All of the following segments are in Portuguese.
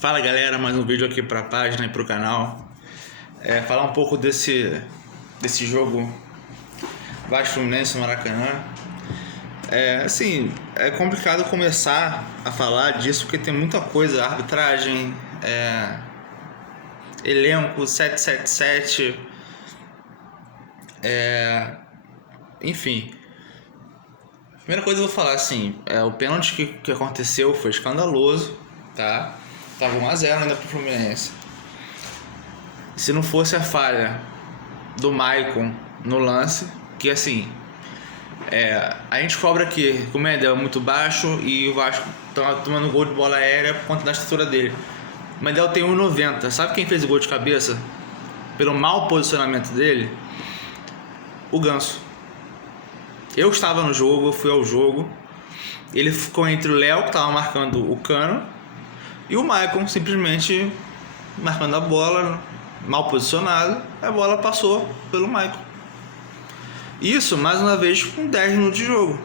Fala galera, mais um vídeo aqui para a página e para o canal. Falar um pouco desse jogo Vasco Fluminense no Maracanã. É complicado começar a falar disso porque tem muita coisa, arbitragem, elenco, 777, enfim. Primeira coisa eu vou falar assim, o pênalti que aconteceu foi escandaloso, tá? Tava 1 a 0 ainda pro Fluminense. Se não fosse a falha do Maicon no lance, que assim, a gente cobra que o Medel é muito baixo e o Vasco tá tomando gol de bola aérea por conta da estatura dele. O Medel tem 1,90. Sabe quem fez o gol de cabeça? Pelo mau posicionamento dele? O Ganso. Eu estava no jogo, eu fui ao jogo. Ele ficou entre o Léo, que estava marcando o Cano, e o Maicon simplesmente marcando a bola, mal posicionado. A bola passou pelo Maicon. Isso, mais uma vez, com 10 minutos de jogo.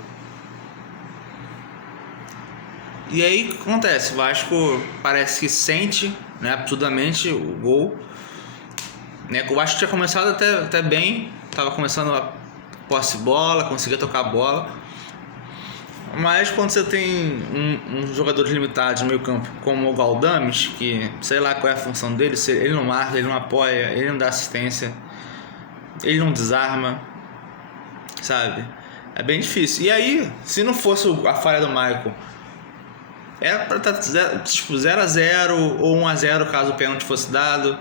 E aí o que acontece? O Vasco parece que sente, né, absurdamente o gol. O Vasco tinha começado até bem, estava começando a posse de bola, conseguia tocar a bola. Mas quando você tem uns jogadores limitados no meio campo, como o Galdames, que sei lá qual é a função dele, ele não marca, ele não apoia, ele não dá assistência, ele não desarma, sabe? É bem difícil. E aí, se não fosse a falha do Maicon, era pra estar tipo 0 a 0 ou 1 a 0 caso o pênalti fosse dado.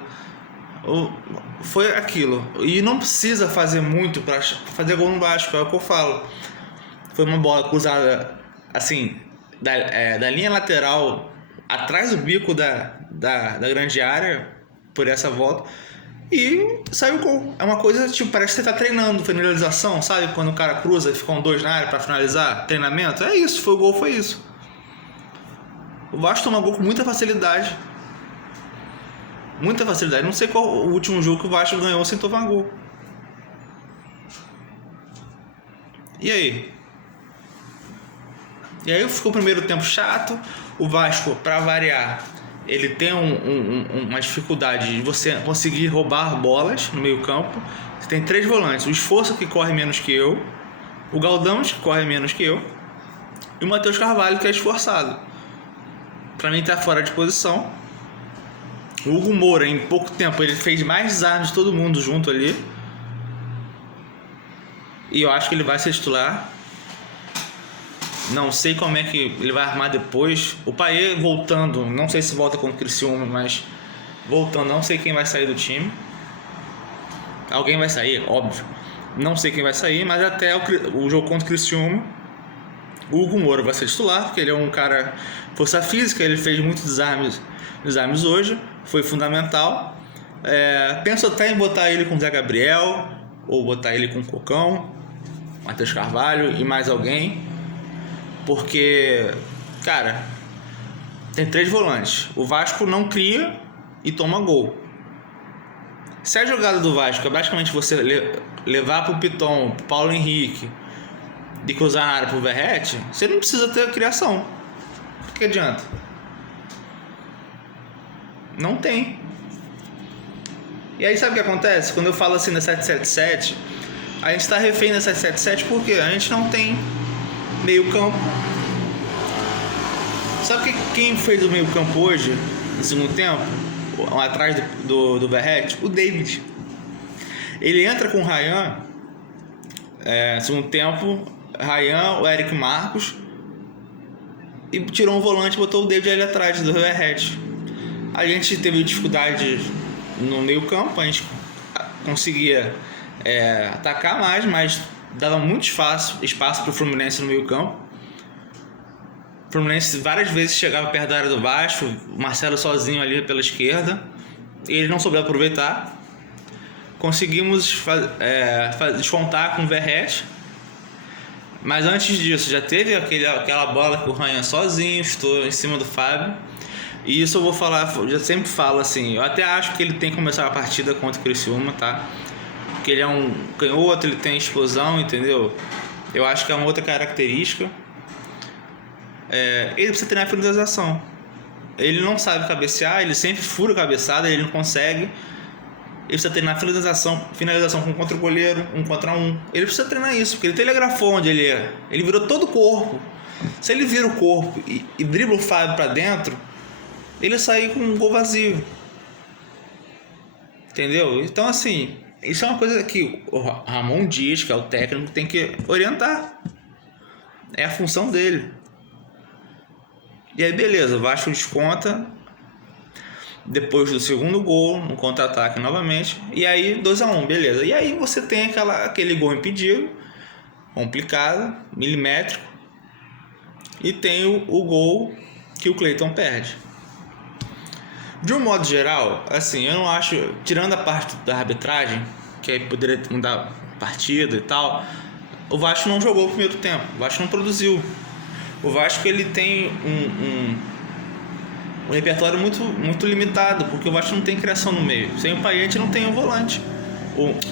Foi aquilo. E não precisa fazer muito para fazer gol no Vasco, é o que eu falo. Foi uma bola cruzada assim, da linha lateral atrás do bico da grande área, por essa volta, e saiu o gol. É uma coisa tipo, parece que você tá treinando finalização, sabe? Quando o cara cruza e ficam 2 na área para finalizar, treinamento. É isso, foi o gol, foi isso. O Vasco toma gol com muita facilidade. Muita facilidade. Não sei qual o último jogo que o Vasco ganhou sem tomar gol. E aí? E aí ficou o primeiro tempo chato. O Vasco, para variar, ele tem uma dificuldade de você conseguir roubar bolas no meio campo. Você tem 3 volantes. O Esforço, que corre menos que eu. O Galdames, que corre menos que eu. E o Matheus Carvalho, que é esforçado. Para mim tá fora de posição. O Hugo Moura, em pouco tempo, ele fez mais desarmes de todo mundo junto ali. E eu acho que ele vai ser titular. Não sei como é que ele vai armar depois. O Payet voltando, não sei se volta contra o Criciúma, mas voltando, não sei quem vai sair do time. Alguém vai sair, óbvio. Não sei quem vai sair, mas até o jogo contra o Criciúma, o Hugo Moura vai ser titular, porque ele é um cara força física, ele fez muitos desarmes hoje, foi fundamental. Penso até em botar ele com o Zé Gabriel, ou botar ele com o Cocão, Matheus Carvalho e mais alguém. Porque, cara, tem 3 volantes. O Vasco não cria e toma gol. Se a jogada do Vasco é basicamente você levar pro Piton, pro Paulo Henrique e cruzar na área pro Verratti, você não precisa ter criação. O que adianta? Não tem. E aí sabe o que acontece? Quando eu falo assim da 777, a gente tá refém da 777 porque a gente não tem meio campo. Sabe quem fez o meio campo hoje, no segundo tempo, atrás do Verratti? O David. Ele entra com o Ryan, no segundo tempo, Ryan, o Eric Marcos, e tirou um volante e botou o David ali atrás do Verratti. A gente teve dificuldade no meio campo, a gente conseguia atacar mais, mas dava muito espaço para o Fluminense no meio campo. O Fluminense várias vezes chegava perto da área do Vasco, o Marcelo sozinho ali pela esquerda, e ele não soube aproveitar. Conseguimos descontar com o Verratti, mas antes disso já teve aquela bola que o Ryan sozinho estou em cima do Fábio. E isso eu vou falar, eu já sempre falo assim, eu até acho que ele tem que começar a partida contra o Criciúma, tá? Porque ele é um canhoto, ele tem explosão, entendeu? Eu acho que é uma outra característica. Ele precisa treinar a finalização. Ele não sabe cabecear, ele sempre fura a cabeçada, ele não consegue. Ele precisa treinar finalização com contra o goleiro, 1 contra 1. Ele precisa treinar isso, porque ele telegrafou onde ele é. Ele virou todo o corpo. Se ele vira o corpo e dribla o Fábio pra dentro, ele sai com um gol vazio. Entendeu? Então, assim, isso é uma coisa que o Ramon Dias, que é o técnico, tem que orientar. É a função dele. E aí, beleza, o Vasco desconta depois do segundo gol, no contra-ataque novamente. E aí, 2-1, beleza. E aí você tem aquele gol impedido, complicado, milimétrico. E tem o gol que o Cleiton perde. De um modo geral, assim, eu não acho, tirando a parte da arbitragem, que aí poderia mudar partida e tal, o Vasco não jogou o primeiro tempo, o Vasco não produziu. O Vasco, ele tem um repertório muito limitado, porque o Vasco não tem criação no meio. Sem o Payet não tem um volante,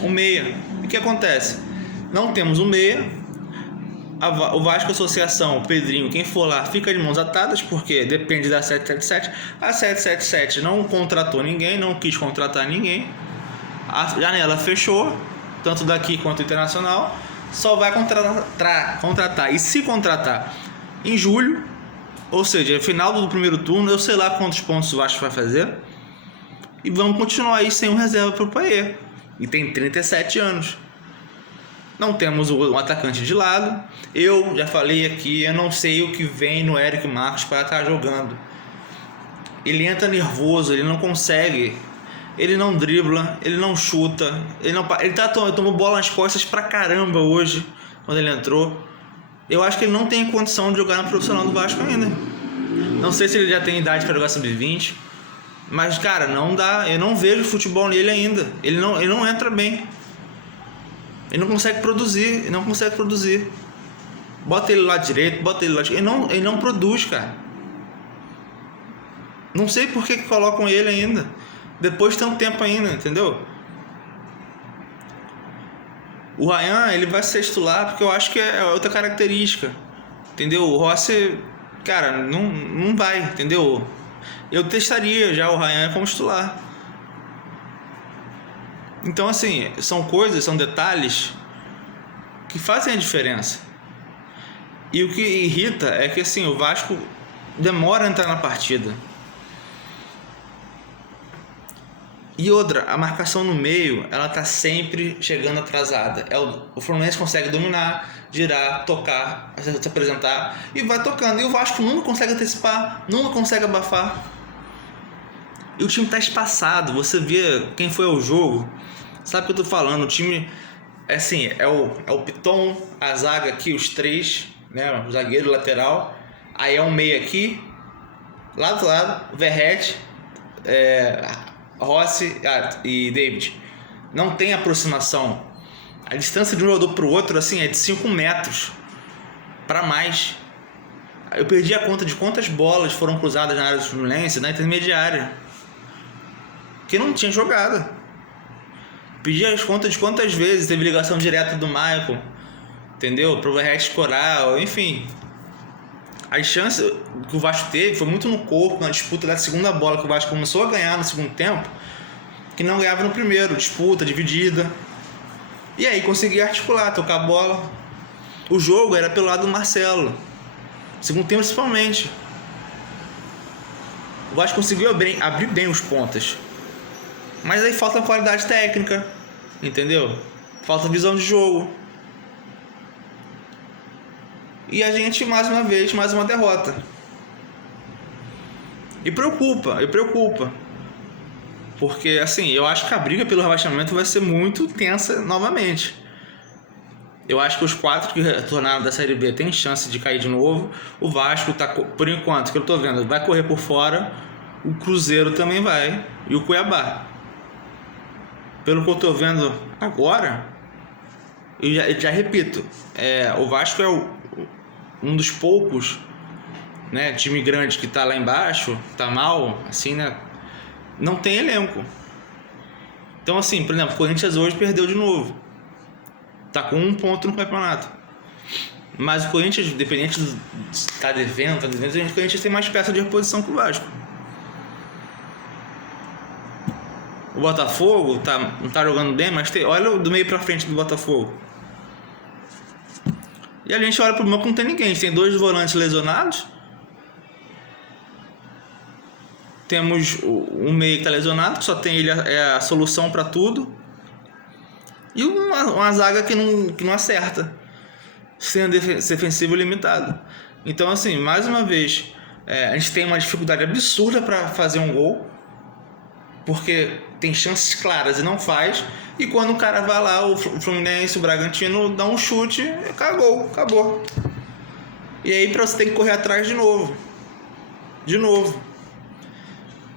o meia. E o que acontece? Não temos um meia. O Vasco Associação, o Pedrinho, quem for lá, fica de mãos atadas, porque depende da 777. A 777 não contratou ninguém, não quis contratar ninguém. A janela fechou, tanto daqui quanto internacional. Só vai contratar. E se contratar em julho, ou seja, final do primeiro turno, eu sei lá quantos pontos o Vasco vai fazer. E vamos continuar aí sem um reserva para o Payet. E tem 37 anos. Não temos um atacante de lado. Eu já falei aqui, eu não sei o que vem no Eric Marcos para estar jogando. Ele entra nervoso, ele não consegue. Ele não dribla, ele não chuta. Ele tomou bola nas costas pra caramba hoje, quando ele entrou. Eu acho que ele não tem condição de jogar no profissional do Vasco ainda. Não sei se ele já tem idade para jogar sub-20. Mas, cara, não dá. Eu não vejo futebol nele ainda. Ele não entra bem. Ele não consegue produzir. Bota ele lá direito, bota ele lá direito. Ele não produz, cara. Não sei por que colocam ele ainda. Depois de tanto tempo ainda, entendeu? O Ryan, ele vai ser titular porque eu acho que é outra característica. Entendeu? O Rossi, cara, não vai, entendeu? Eu testaria já o Ryan como titular. Então, assim, são detalhes que fazem a diferença. E o que irrita é que, assim, o Vasco demora a entrar na partida. E outra, a marcação no meio, ela tá sempre chegando atrasada. O Fluminense consegue dominar, girar, tocar, se apresentar e vai tocando. E o Vasco nunca consegue antecipar, nunca consegue abafar. E o time tá espaçado. Você vê quem foi ao jogo, sabe o que eu tô falando. O time, assim, é o Piton, a zaga aqui, os três, né? O zagueiro, o lateral. Aí é um meio aqui, lado do lado, o Verratti, Rossi e David. Não tem aproximação. A distância de um jogador pro outro, assim, é de 5 metros para mais. Eu perdi a conta de quantas bolas foram cruzadas na área do Fluminense na intermediária, que não tinha jogada. Perdi as contas de quantas vezes teve ligação direta do Michael, entendeu? Pro Verratti escorar, enfim. As chances que o Vasco teve foi muito no corpo, na disputa da segunda bola, que o Vasco começou a ganhar no segundo tempo, que não ganhava no primeiro, disputa, dividida. E aí conseguia articular, tocar a bola. O jogo era pelo lado do Marcelo, segundo tempo principalmente. O Vasco conseguiu abrir bem os pontas. Mas aí falta qualidade técnica, entendeu? Falta visão de jogo. E a gente, mais uma vez, mais uma derrota. E preocupa. Porque, assim, eu acho que a briga pelo rebaixamento vai ser muito tensa novamente. Eu acho que os 4 que retornaram da Série B têm chance de cair de novo. O Vasco, tá, por enquanto, que eu tô vendo, vai correr por fora. O Cruzeiro também vai. E o Cuiabá. Pelo que eu tô vendo agora, eu já repito, o Vasco é um dos poucos, né, time grande que tá lá embaixo, tá mal, assim, né, não tem elenco. Então, assim, por exemplo, o Corinthians hoje perdeu de novo, tá com 1 ponto no campeonato. Mas o Corinthians, independente de estar devendo, o Corinthians tem mais peça de reposição que o Vasco. O Botafogo não tá jogando bem, mas olha do meio pra frente do Botafogo. E a gente olha pro banco, não tem ninguém. A gente tem 2 volantes lesionados. Temos um meio que tá lesionado, que só tem ele é a solução pra tudo. E uma zaga que não acerta, sendo defensivo limitado. Então, assim, mais uma vez, a gente tem uma dificuldade absurda para fazer um gol, porque tem chances claras e não faz. E quando o cara vai lá, o Fluminense, o Bragantino, dá um chute, acabou. E aí você tem que correr atrás de novo.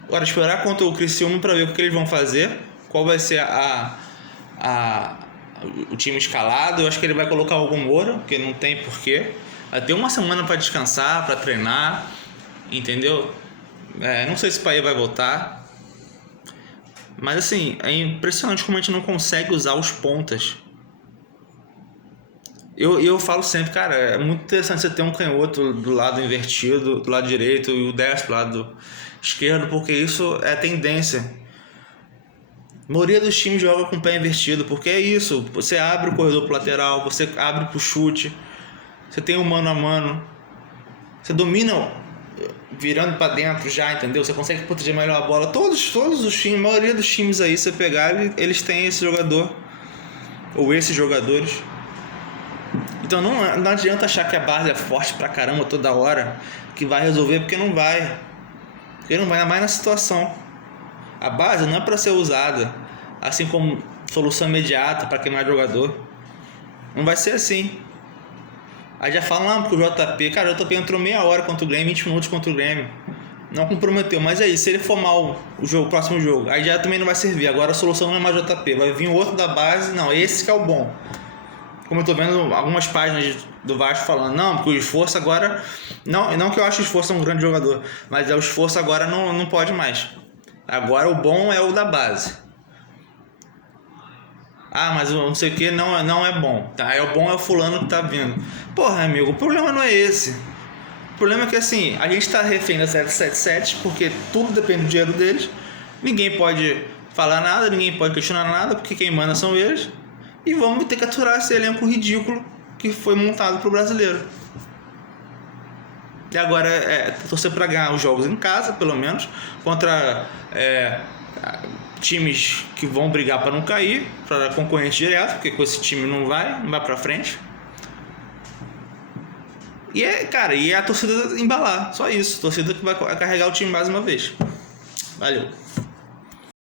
Agora, esperar contra o Criciúma para ver o que eles vão fazer, qual vai ser o time escalado. Eu acho que ele vai colocar algum Moura, porque não tem porquê. Vai ter uma semana para descansar, para treinar, entendeu? Não sei se o Paê vai voltar. Mas assim, é impressionante como a gente não consegue usar os pontas. Eu falo sempre, cara, é muito interessante você ter um canhoto do lado invertido, do lado direito, e o destro do lado esquerdo, porque isso é tendência. A maioria dos times joga com o pé invertido, porque é isso. Você abre o corredor pro lateral, você abre pro chute, você tem um mano a mano, você domina virando para dentro já, entendeu? Você consegue proteger melhor a bola. Todos os times, a maioria dos times aí, você pegar, eles têm esse jogador, ou esses jogadores. Então não adianta achar que a base é forte pra caramba toda hora, que vai resolver, porque não vai. Porque não vai mais na situação. A base não é para ser usada assim como solução imediata para queimar jogador. Não vai ser assim. Aí já falam, porque o JP... Cara, o JP entrou meia hora contra o Grêmio, 20 minutos contra o Grêmio. Não comprometeu, mas é isso. Se ele for mal o próximo jogo, aí já também não vai servir. Agora a solução não é mais JP. Vai vir outro da base. Não, esse que é o bom. Como eu tô vendo algumas páginas do Vasco falando, não, porque o esforço agora... Não que eu ache o esforço um grande jogador, mas o esforço agora não pode mais. Agora o bom é o da base. Mas não sei o que não é bom. Tá? O bom é o fulano que tá vindo. Porra, amigo, o problema não é esse. O problema é que assim, a gente tá refém da 777, porque tudo depende do dinheiro deles. Ninguém pode falar nada, ninguém pode questionar nada, porque quem manda são eles. E vamos ter que aturar esse elenco ridículo que foi montado pro brasileiro. E agora torcer para ganhar os jogos em casa, pelo menos, contra times que vão brigar para não cair, para concorrente direto, porque com esse time não vai para frente. E a torcida embalar, só isso. A torcida que vai carregar o time mais uma vez. Valeu.